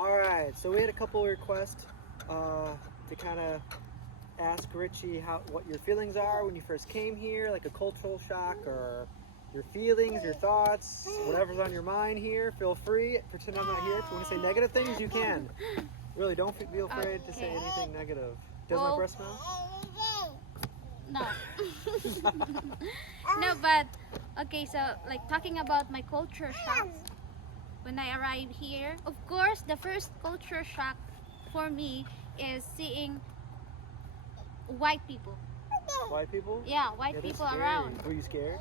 All right, so we had a couple requests to kind of ask Richie what your feelings are when you first came here, like a cultural shock or your feelings, your thoughts, whatever's on your mind here. Feel free. Pretend I'm not here. If you want to say negative things, you can. Really, don't feel afraid to say anything negative. Does my breath smell? No. No, but okay, so like talking about my culture shocks when I arrived here. Of course, the first culture shock for me is seeing white people. White people? Yeah, white people around. Were you scared?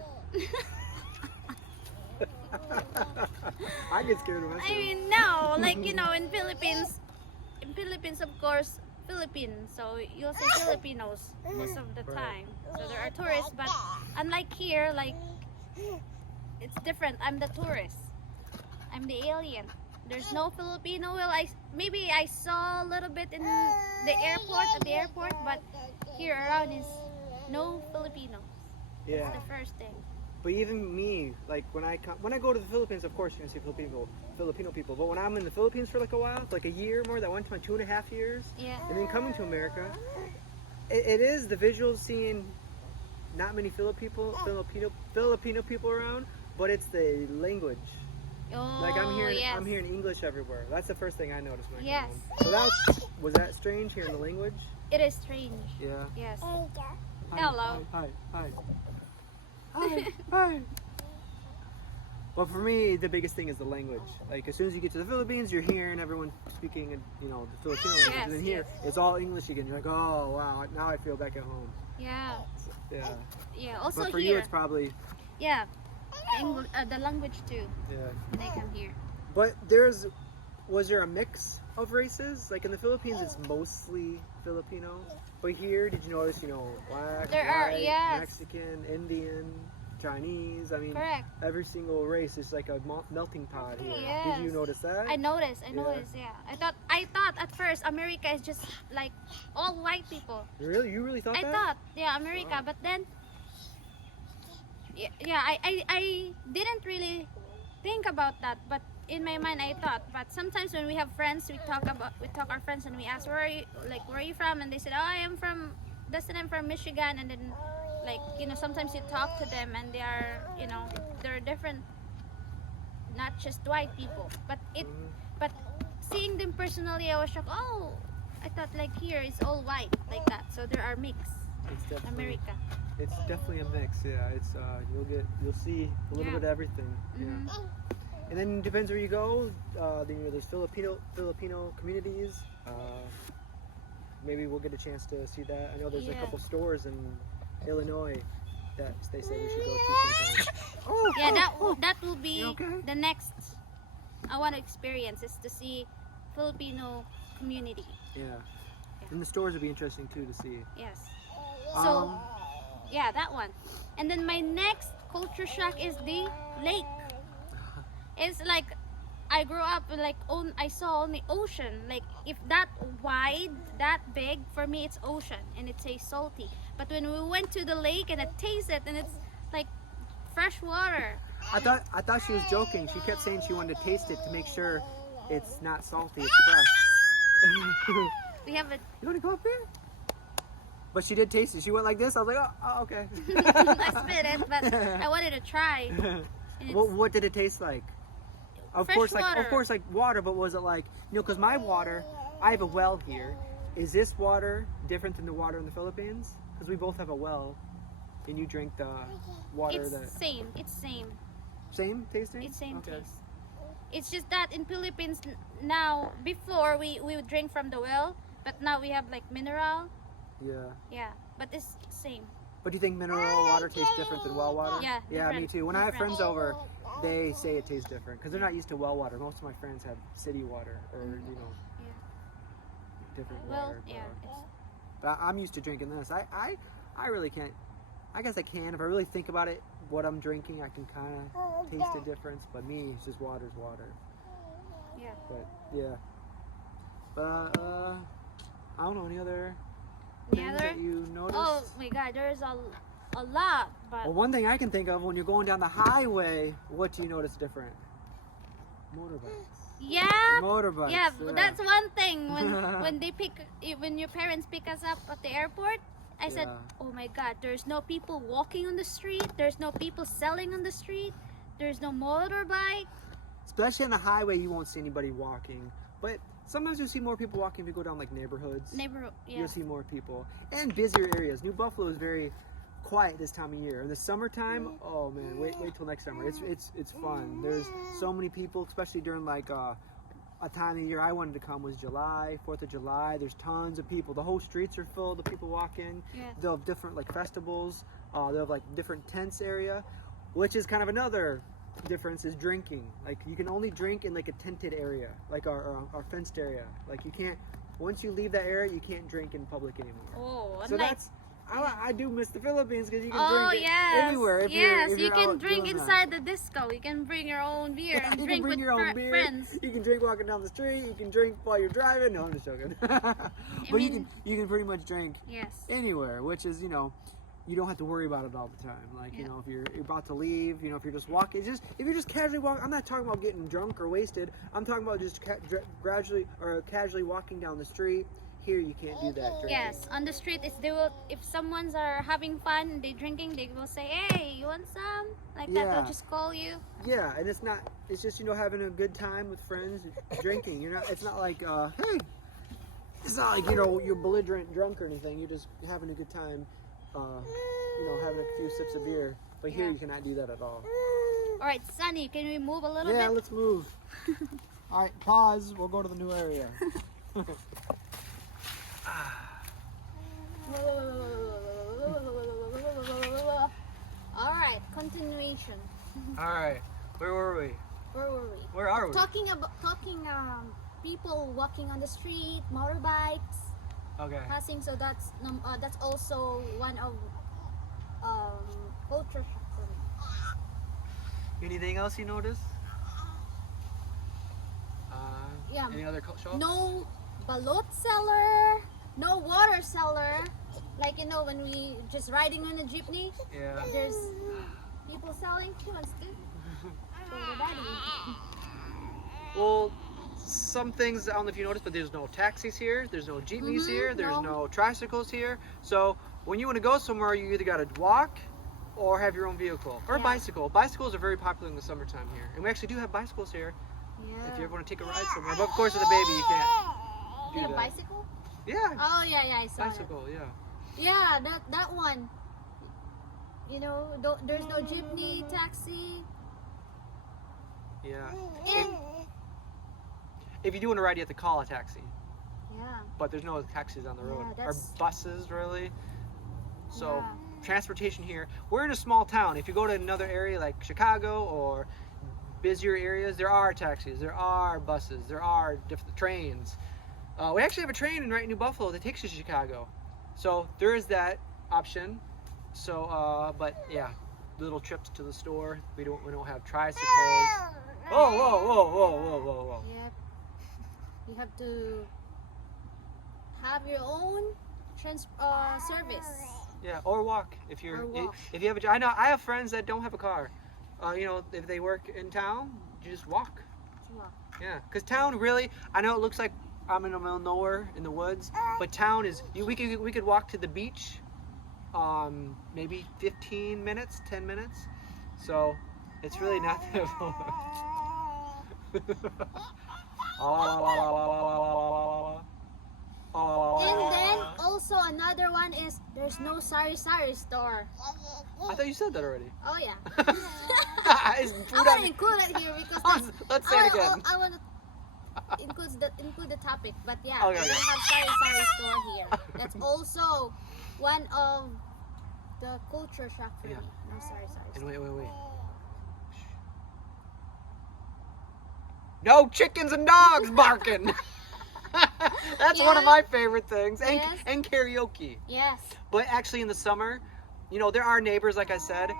I get scared of myself. I mean, no, like in Philippines, of course, Philippines. So you'll say Filipinos most of the time. So there are tourists, but unlike here, like it's different. I'm the tourist. I'm the alien. There's no Filipino. Well, maybe I saw a little bit in the airport, but here around is no Filipino. Yeah. That's the first thing. But even me, like when I go to the Philippines, of course you're gonna see Filipino people. But when I'm in the Philippines for like a while, like a year more, that went to my 2.5 years. Yeah. And then coming to America, it is the visuals seeing not many Filipino people around, but it's the language. Oh, Like I'm hearing English everywhere. That's the first thing I noticed when I came home. So was that strange hearing the language? It is strange. Yeah. Yes. Hi, Hello. Hi. Well, for me, the biggest thing is the language. Like as soon as you get to the Philippines, you're hearing everyone speaking, the Filipino language, and then here it's all English again. You're like, oh wow, now I feel back at home. Yeah. Yeah. Yeah. Also But for here. you, it's probably the language too. yeah. When I come here. But was there a mix of races? Like in the Philippines, it's mostly Filipino. But here, did you notice, black, white, Mexican, Indian, Chinese? I mean, correct. Every single race is like a melting pot here. Yes. Did you notice that? I noticed. Yeah. I thought at first America is just like all white people. Really? You really thought that? I thought, yeah, America. Wow. But then, I didn't really think about that. But in my mind, I thought. But sometimes when we have friends, we talk our friends and we ask, where are you from? And they said, oh, I am from Dustin. I'm from Michigan. And then, sometimes you talk to them and they are, they're different. Not just white people, but seeing them personally, I was shocked. Oh, I thought like here it's all white like that. So there are mix. It's America. It's definitely a mix. Yeah, it's you'll see a little bit of everything. Mm-hmm. Yeah. And then it depends where you go. There's Filipino communities. Maybe we'll get a chance to see that. I know there's a couple stores in Illinois that they say we should go to sometime. That will be okay? the next I want to experience is to see Filipino community. Yeah. And the stores would be interesting too to see. Yes. So yeah, that one. And then my next culture shock is the lake. It's like I grew up I saw only ocean. Like if that wide, that big, for me it's ocean and it tastes salty. But when we went to the lake and I taste it and it's like fresh water. I thought she was joking. She kept saying she wanted to taste it to make sure it's not salty, it's fresh. We have a You want to go up here? But she did taste it. She went like this. I was like, oh okay. I spit it, but I wanted to try. What did it taste like? Of course, water. like water, but was it like, because my water, I have a well here. Is this water different than the water in the Philippines? Because we both have a well, and you drink the water It's same. It's same. Same tasting? It's same taste. It's just that in Philippines now, before we would drink from the well, but now we have like mineral. Yeah. Yeah, but it's same. But do you think mineral water tastes different than well water? Yeah. Yeah, me too. When I have friends over, they say it tastes different because they're not used to well water. Most of my friends have city water or different water. But I'm used to drinking this. I really can't. I guess I can if I really think about it. What I'm drinking, I can kind of taste the difference. But me, it's just water's water. Yeah. But yeah. But I don't know any other things that you noticed. Oh my God, there's a lot. But Well, one thing I can think of when you're going down the highway, what do you notice different? Motorbikes. Yeah. Motorbikes. Yeah, that's one thing. When your parents pick us up at the airport, I said, "Oh my God, there's no people walking on the street. There's no people selling on the street. There's no motorbike." Especially on the highway, you won't see anybody walking. But sometimes you'll see more people walking if you go down like neighborhoods. Yeah. You'll see more people. And busier areas. New Buffalo is very quiet this time of year. In the summertime, oh man, wait till next summer. It's fun. There's so many people, especially during like a time of year I wanted to come was July, 4th of July. There's tons of people. The whole streets are full of people walking. Yeah. They'll have different like festivals. They'll have like different tents area, which is kind of another difference is drinking. Like you can only drink in like a tented area, like our fenced area. Like you can't, once you leave that area, you can't drink in public anymore. Oh, so that's, I do miss the Philippines because you can drink yes. anywhere. If yes, you're you can out drink doing inside the disco. You can bring your own beer and you drink can bring with your own beer. friends. You can drink walking down the street. You can drink while you're driving. No, I'm just joking. But you can pretty much drink anywhere, which is, you know, you don't have to worry about it all the time. Like, you know, if you're about to leave, you know, if you're just walking, if you're just casually walking, I'm not talking about getting drunk or wasted. I'm talking about just casually walking down the street. Here, you can't do that drinking. Yes, on the street, if someone's are having fun and they drinking, they will say, "Hey, you want some?" Like that, they'll just call you. Yeah, and it's just, you know, having a good time with friends, drinking. It's not like, hey, it's not like, you know, you're belligerent drunk or anything. You're just having a good time. You know, having a few sips of beer, but here you cannot do that at all. All right, Sunny, can we move a little bit? Yeah, let's move. All right, pause. We'll go to the new area. All right, continuation. All right, where were we? Where are we? Talking people walking on the street, motorbikes. Okay. Passing, so that's also one of culture shock for me. Anything else you noticed? Any other shops? No balot seller, no water seller. Like, you know, when we just riding on a jeepney, there's people selling tunes too. Well, some things, I don't know if you noticed, but there's no taxis here, there's no jeepneys here, there's no tricycles here. So when you want to go somewhere, you either got to walk or have your own vehicle or a bicycle. Bicycles are very popular in the summertime here, and we actually do have bicycles here. If you ever want to take a ride somewhere, but of course with a baby you can't do that. A bicycle? Yeah. Oh yeah, I saw bicycle. it. Yeah. Yeah, that one. You know, there's no jeepney, taxi. Yeah. If you do want to ride, you have to call a taxi. Yeah. But there's no taxis on the road. Yeah, Or buses, really. So, transportation here. We're in a small town. If you go to another area like Chicago or busier areas, there are taxis, there are buses, there are different trains. We actually have a train right in New Buffalo that takes you to Chicago. So, there is that option. So, but yeah, little trips to the store. We don't have tricycles. Whoa. Yep. You have to have your own service. Yeah, or walk if you have a. I have friends that don't have a car. You know, if they work in town, you just walk. Yeah, because town really, I know it looks like I'm in the middle of nowhere in the woods, but town is. We could walk to the beach. Maybe 15 minutes, 10 minutes. So it's really not that far. And then also another one is there's no sari-sari store. I thought you said that already. Oh yeah. Is food I want to include it here because let's say it again. I want to include the topic, but yeah, Okay. we don't have sari-sari store here. That's also one of the culture shock for me. No sari-sari store. And wait. No chickens and dogs barking. That's one of my favorite things. And karaoke. Yes. But actually in the summer, you know, there are neighbors, like I said,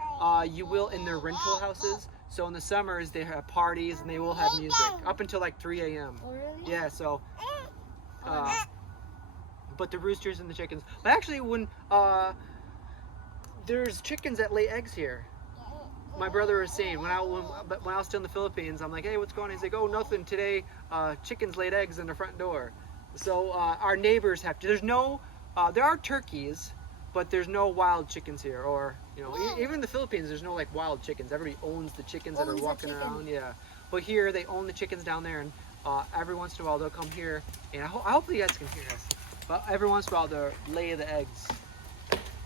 you will in their rental houses. So in the summers, they have parties and they will have music up until like 3 a.m. Oh, really? Yeah, so, but the roosters and the chickens. But actually when, there's chickens that lay eggs here. my brother was saying when I was still in the Philippines, I'm like, hey, what's going on? He's like, oh, nothing today. Chickens laid eggs in the front door. So our neighbors have to. There's no. There are turkeys, but there's no wild chickens here. Or even in the Philippines, there's no like wild chickens. Everybody owns the chickens that are walking around. Yeah. But here they own the chickens down there, and every once in a while they'll come here, and I hope you guys can hear us. But every once in a while they'll lay the eggs.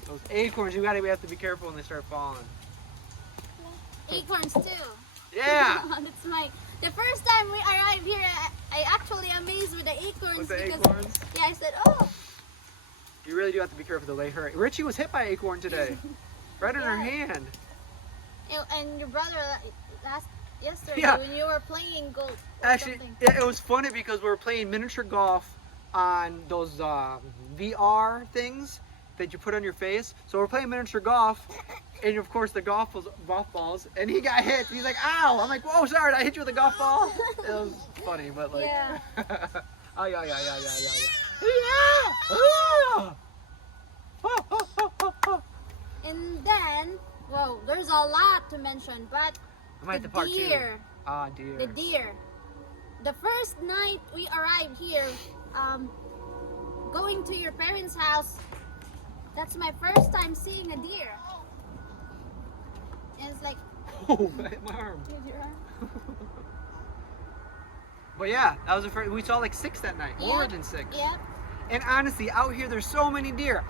Those acorns, we have to be careful when they start falling. Acorns too. Yeah. That's the first time we arrived here, I actually amazed with the acorns. With the because, acorns? Yeah, I said, oh. You really do have to be careful to lay her. Richie was hit by an acorn today, right in her hand. And your brother yesterday Yeah. when you were playing golf. Actually, it was funny because we were playing miniature golf on those VR things that you put on your face. So we're playing miniature golf, and of course the golf balls, and he got hit. He's like, "Ow!" I'm like, "Whoa, sorry, did I hit you with a golf ball?" It was funny, but like, Yeah. Oh yeah. And then, well, there's a lot to mention, but I'm at the part two. deer. Ah, deer. The deer. The first night we arrived here, going to your parents' house, that's my first time seeing a deer. And it's like, Oh, my arm. But yeah, that was the first. We saw like 6 that night, more than 6. Yeah. And honestly, out here, there's so many deer.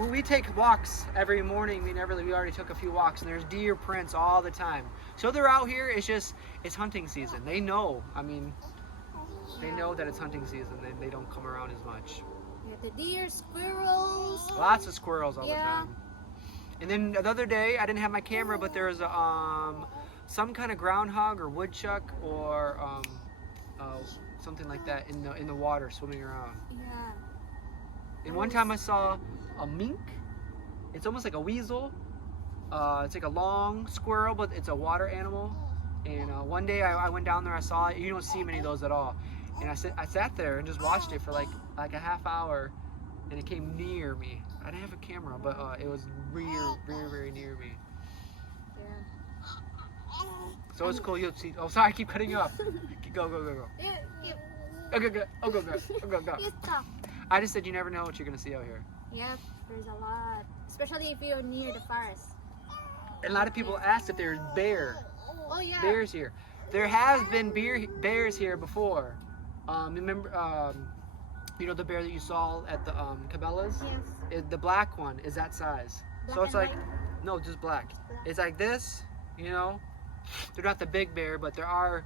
We take walks every morning. We already took a few walks, and there's deer prints all the time. So they're out here. It's hunting season. They know. I mean, they know that it's hunting season. They don't come around as much. Yeah, the deer, squirrels. Lots of squirrels all the time. And then the other day, I didn't have my camera, but there was some kind of groundhog or woodchuck or something like that in the water swimming around. Yeah. And one time I saw a mink. It's almost like a weasel. It's like a long squirrel, but it's a water animal. And one day I went down there, I saw it. You don't see many of those at all. And I sat there and just watched it for like a half hour, and it came near me. I didn't have a camera, but it was very near me. Yeah. So it's cool. You'll see. Oh, sorry, I keep cutting you off. Go. Go. You stop. I just said you never know what you're gonna see out here. Yep, there's a lot. Especially if you're near the forest. And a lot of people asked if there's bears Oh yeah. here. There has been bears here before. Remember, the bear that you saw at the Cabela's? Yes. The black one is that size. Black So it's and like, white? no, just black. Black. It's like this, They're not the big bear, but there are.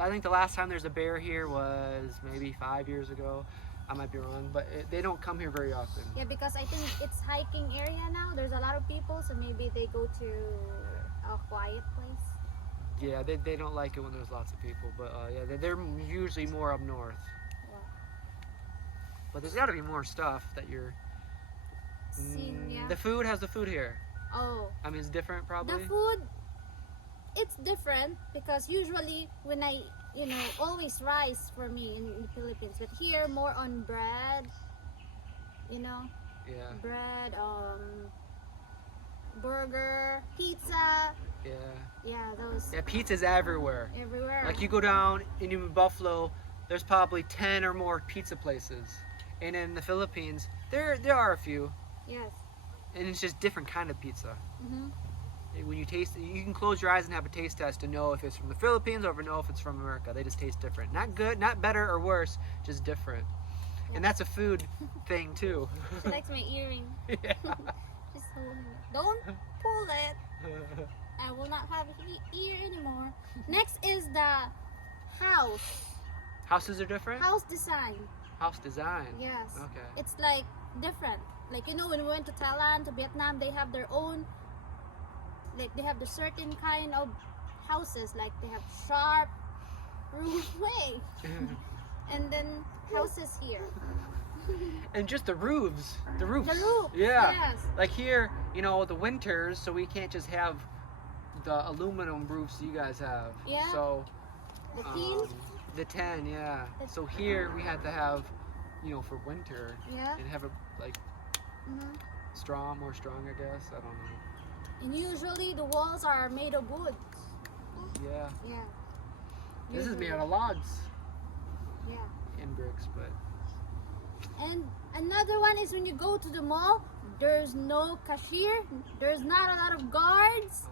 I think the last time there's a bear here was maybe 5 years ago. I might be wrong, but they don't come here very often. Yeah, because I think it's hiking area now. There's a lot of people, so maybe they go to a quiet place. Yeah, they don't like it when there's lots of people, but yeah, they're usually more up north. Yeah. But there's got to be more stuff that you're. Yeah. The food, how's the food here? Oh. I mean, it's different probably. The food, it's different because usually when I, always rice for me in the Philippines, but here more on bread, Yeah. bread, burger, pizza. Yeah. Yeah, those Yeah, pizza's everywhere. everywhere. Like you go down in Buffalo, there's probably 10 or more pizza places. And in the Philippines, there are a few. Yes. And it's just different kind of pizza. Mhm. When you taste it, you can close your eyes and have a taste test to know if it's from the Philippines or know if it's from America. They just taste different. Not good, not better or worse, just different. Yeah. And that's a food thing too. She likes my earring. Yeah. She's holding it. Don't pull it. I will not have ear anymore. Next is the house. Houses are different? House design. House design. Yes. Okay. It's like different. Like when we went to Thailand, to Vietnam, they have their own. Like they have the certain kind of houses. Like they have sharp roof way, and then houses here. And just the roofs. The roofs. The roof. Yeah. Yes. Like here, the winters, so we can't just have the aluminum roofs you guys have. Yeah. So The tin. the 10, yeah. So here we had to have, for winter Yeah. and have it like Mhm. more strong, I guess. I don't know. And usually the walls are made of wood. Yeah. Yeah. This is Usually. made out of logs Yeah. and bricks, but And another one is when you go to the mall, there's no cashier, there's not a lot of guards.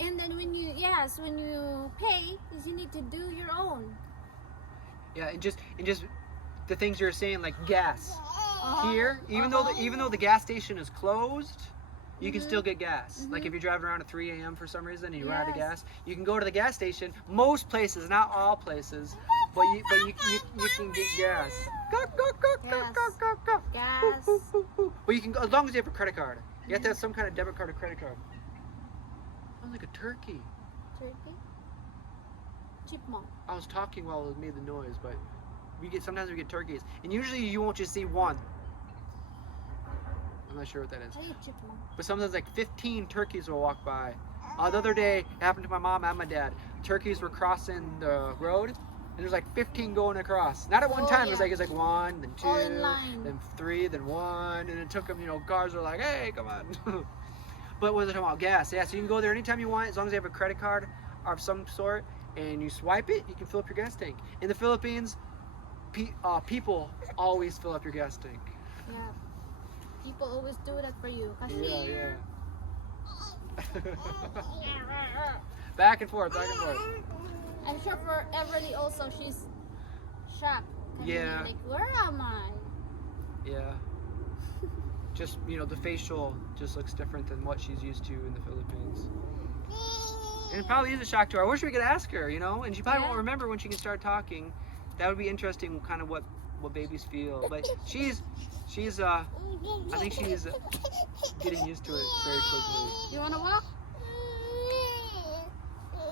And then when you pay, is you need to do your own. yeah, and just the things you're saying, like gas. Uh-huh. Here, even though the gas station is closed, you can still get gas. Like if you're driving around at 3 a.m. for some reason and you run out of gas, you can go to the gas station. Most places, not all places, but you can get gas. Gas. But you can, as long as you have a credit card. You have to have some kind of debit card or credit card. Sounds like a turkey. Turkey? Chipmunk. I was talking while it made the noise, but sometimes we get turkeys, and usually you won't just see one. I'm not sure what that is. Tell you chipmunk. But sometimes like 15 turkeys will walk by. The other day, it happened to my mom and my dad. Turkeys were crossing the road, and there's like 15 going across. Not at one time. Yeah. It's like one, then All in two, line. then three, then one, and it took them. Cars were like, hey, come on. But what was I talking about? Gas. Yeah, so you can go there anytime you want, as long as you have a credit card of some sort, and you swipe it, you can fill up your gas tank. In the Philippines, people always fill up your gas tank. Yeah. People always do that for you. Yeah. Back and forth, back and forth. I'm sure for Everly also, she's shocked. Yeah. Like, where am I? Yeah. Just, the facial just looks different than what she's used to in the Philippines. And it probably is a shock to her. I wish we could ask her, and she probably won't remember when she can start talking. That would be interesting, kind of what babies feel. But I think she's getting used to it very quickly. You want to walk?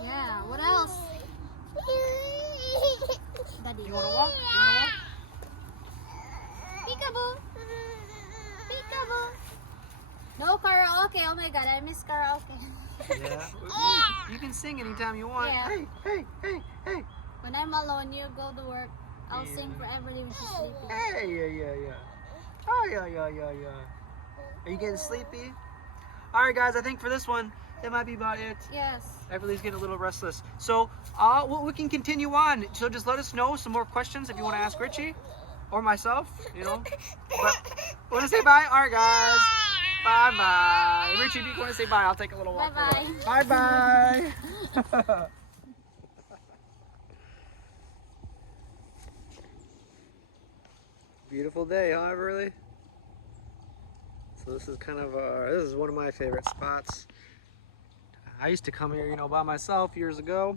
Yeah, what else? Daddy. You want to walk? Peekaboo! Peekaboo! No karaoke. Oh my god, I miss karaoke. Yeah. You can sing anytime you want. Yeah. Hey. When I'm alone, you go to work. I'll sing for Everly when she's sleeping. Hey, yeah. Oh, yeah. Are you getting sleepy? All right, guys, I think for this one, that might be about it. Yes. Everybody's getting a little restless. So we can continue on. So just let us know some more questions if you want to ask Richie or myself, But want to say bye? All right, guys. Bye-bye. Richie, if you want to say bye, I'll take a little walk. Bye-bye. Bye-bye. Beautiful day, huh, Everly? So this is this is one of my favorite spots. I used to come here, by myself years ago.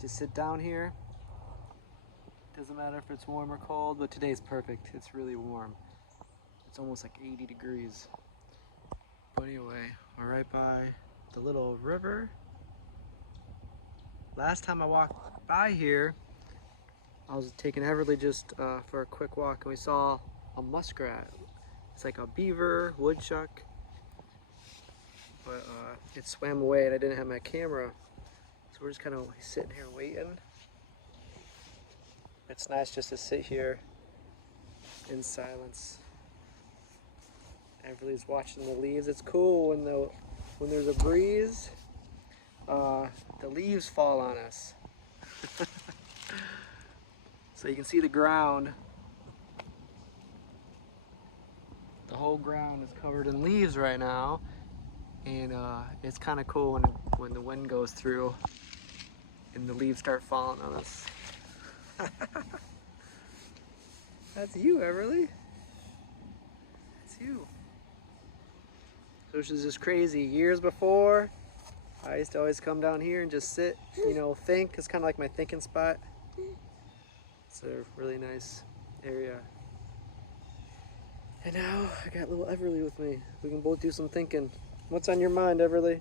Just sit down here. Doesn't matter if it's warm or cold, but today's perfect. It's really warm. It's almost like 80 degrees. But anyway, we're right by the little river. Last time I walked by here, I was taking Everly just for a quick walk, and we saw a muskrat. It's like a beaver, woodchuck, but it swam away and I didn't have my camera. So we're just kind of sitting here waiting. It's nice just to sit here in silence. Everybody's watching the leaves. It's cool when there's a breeze, the leaves fall on us. So you can see the ground. The whole ground is covered in leaves right now, and it's kind of cool when the wind goes through and the leaves start falling on us. That's you, Everly. That's you. So this is just crazy. Years before, I used to always come down here and just sit, think. It's kind of like my thinking spot. It's a really nice area. And now I got little Everly with me. We can both do some thinking. What's on your mind, Everly?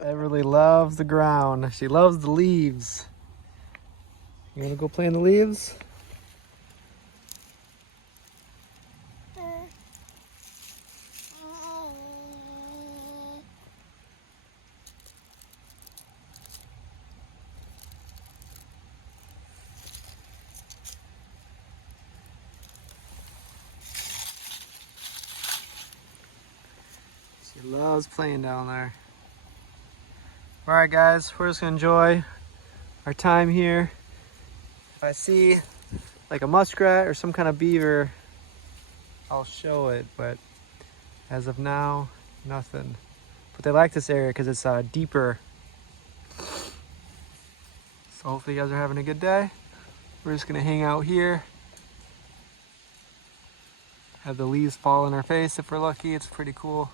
Everly loves the ground. She loves the leaves. You want to go play in the leaves? Loves playing down there. All right, guys, we're just gonna enjoy our time here. If I see like a muskrat or some kind of beaver, I'll show it, but as of now, nothing. But they like this area because it's deeper. So hopefully you guys are having a good day. We're just gonna hang out here. Have the leaves fall in our face if we're lucky. It's pretty cool.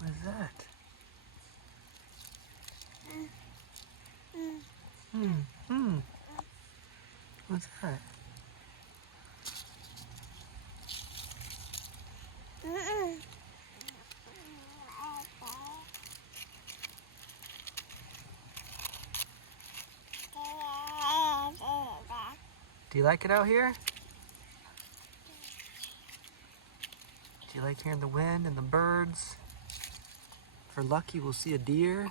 What is that? What's that? Do you like it out here? Do you like hearing the wind and the birds? If we're lucky, we'll see a deer.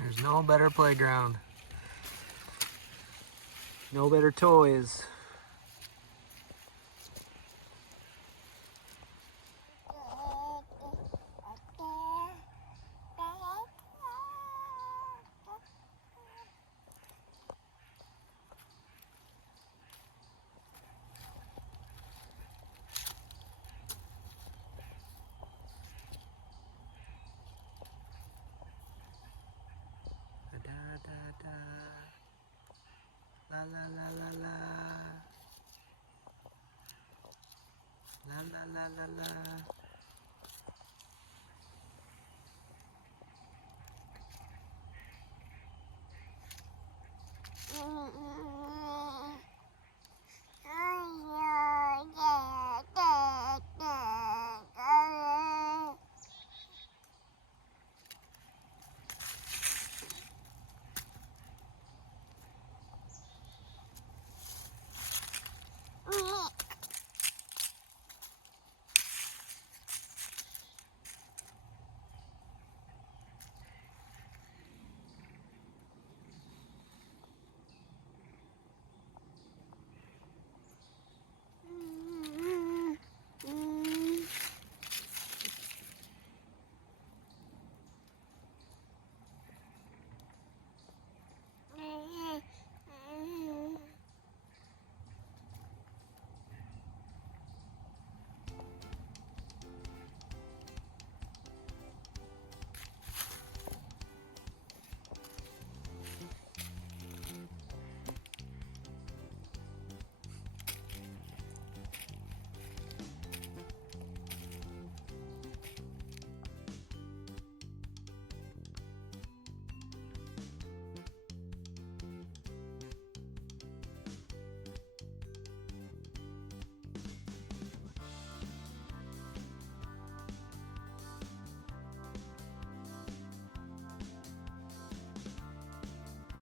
There's no better playground. No better toys. La la la la la. La la la la la.